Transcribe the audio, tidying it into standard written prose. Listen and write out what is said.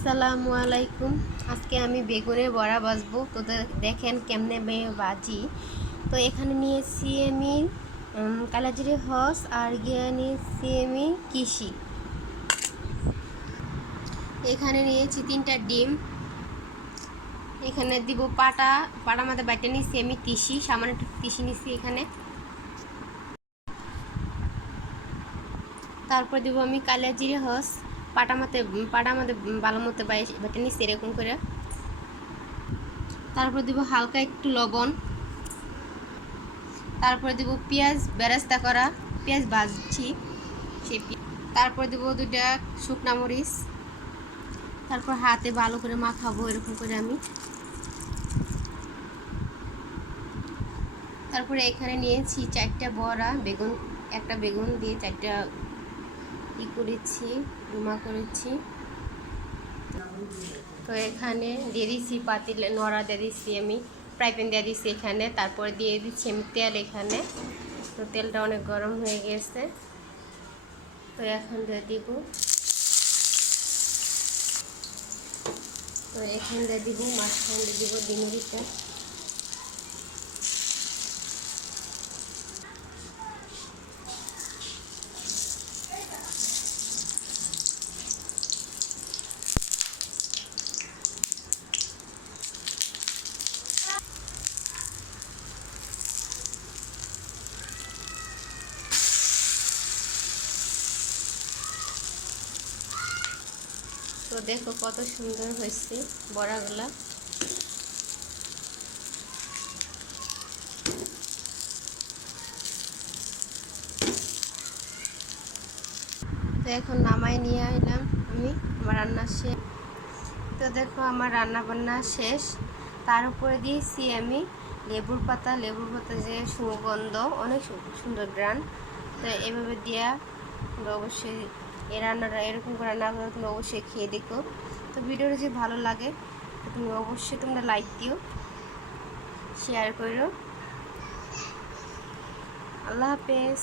আসসালামু আলাইকুম। আজকে আমি বেগুনের বড়া ভাজবো। তো দেখেন কেমনে ভাজি। তো এখানে নিয়েছি আমি কালাজিরে হস আর গিয়ে নিয়েছি আমি কিশি। এখানে নিয়েছি 3টা ডিম। এখানে দিব পাটা মধ্যে বাইটে নিয়েছি আমি তিসি, সামান্য একটু তিসি নিয়েছি এখানে। তারপর দিব আমি কালাজিরে হস পাটা মধ্যে ভালো মতো বাইটে নিয়েছি এরকম করে। তারপর দিব হালকা একটু লবণ। তারপর দিব পেঁয়াজ বেরেস্তা করা, পেঁয়াজ ভাজছি সেই। তারপর দিব 2টা শুকনা মরিচ। তারপর হাতে ভালো করে মাখাবো এরকম করে আমি। তারপরে এখানে নিয়েছি 4টা বড়া বেগুন, একটা বেগুন দিয়ে 4টা করেছি, ডুমা করেছি। তো এখানে দিয়ে দিচ্ছি পাতিলে নড়া দিয়ে দিচ্ছি আমি, ফ্রাই প্যান দিয়ে দিচ্ছি এখানে। তারপরে দিয়ে দিচ্ছি আমি তেল এখানে। তো তেলটা অনেক গরম হয়ে গেছে। তো এখন দিয়ে দিব, তো এখানে দিয়ে দিব মাঝখানে দিয়ে দিব ডিমরিটা। তো দেখো কত সুন্দর হয়েছে বড়াগুলা। তো এখন নামাই নিয়ে এলাম আমি, আমার রান্না শেষ। তো দেখো আমার রান্না বান্না শেষ। তার উপরে দিয়েছি আমি লেবুর পাতা যে সুগন্ধ, অনেক সুন্দর গ্রান। তো এভাবে দিয়া তোমরা অবশ্যই এই রান্নাটা এরকম করে রান্না করে তোমরা অবশ্যই খেয়ে দেখো। তো ভিডিওটা যদি ভালো লাগে তুমি অবশ্যই তোমরা লাইক দিও, শেয়ার করো। আল্লাহ হাফেজ।